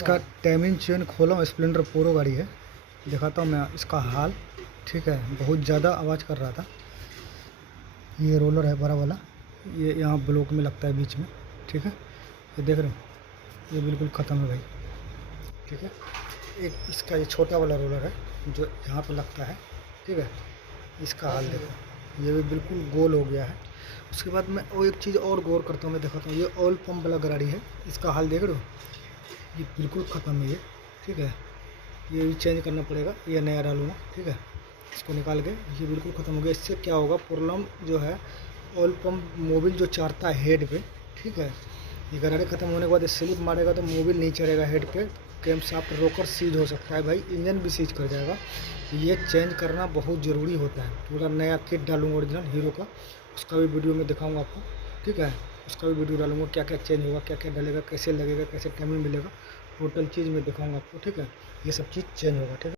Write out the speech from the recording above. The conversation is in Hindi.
इसका टाइमिंग चेन खोला हूँ, स्प्लेंडर प्रो गाड़ी है, दिखाता हूँ मैं इसका हाल। ठीक है, बहुत ज़्यादा आवाज़ कर रहा था। ये रोलर है बड़ा वाला, ये यहाँ ब्लॉक में लगता है बीच में। ठीक है, ये देख रहे हो, ये बिल्कुल ख़त्म है भाई। ठीक है, एक इसका ये छोटा वाला रोलर है जो यहाँ पे लगता है। ठीक है, इसका हाल देखो, ये भी बिल्कुल गोल हो गया है। उसके बाद मैं वो एक चीज़ और गौर करता हूँ, मैं दिखाता हूँ। ये ऑयल पंप वाला गाड़ी है, इसका हाल देख रहे हो, ये बिल्कुल ख़त्म है ये। ठीक है, ये भी चेंज करना पड़ेगा, ये नया डालूँगा। ठीक है, इसको निकाल के, ये बिल्कुल ख़त्म हो गया। इससे क्या होगा, प्रॉब्लम जो है ऑयल पंप मोबिल जो चढ़ता है हेड पे। ठीक है, ये गाड़ी ख़त्म होने के बाद स्लिप मारेगा तो मोबिल नहीं चढ़ेगा हेड पे, कैम शाफ्ट रोकर सीज हो सकता है भाई, इंजन भी सीज कर जाएगा। ये चेंज करना बहुत ज़रूरी होता है। पूरा नया किट डालूंगा ओरिजिनल हीरो का, उसका भी वीडियो में दिखाऊंगा आपको। ठीक है, उसका भी वीडियो डालूंगा, क्या क्या चेंज होगा, क्या क्या डलेगा, कैसे लगेगा, कैसे टाइमिंग मिलेगा, टोटल चीज़ में दिखाऊंगा आपको। ठीक है, ये सब चीज़ चेंज होगा। ठीक है।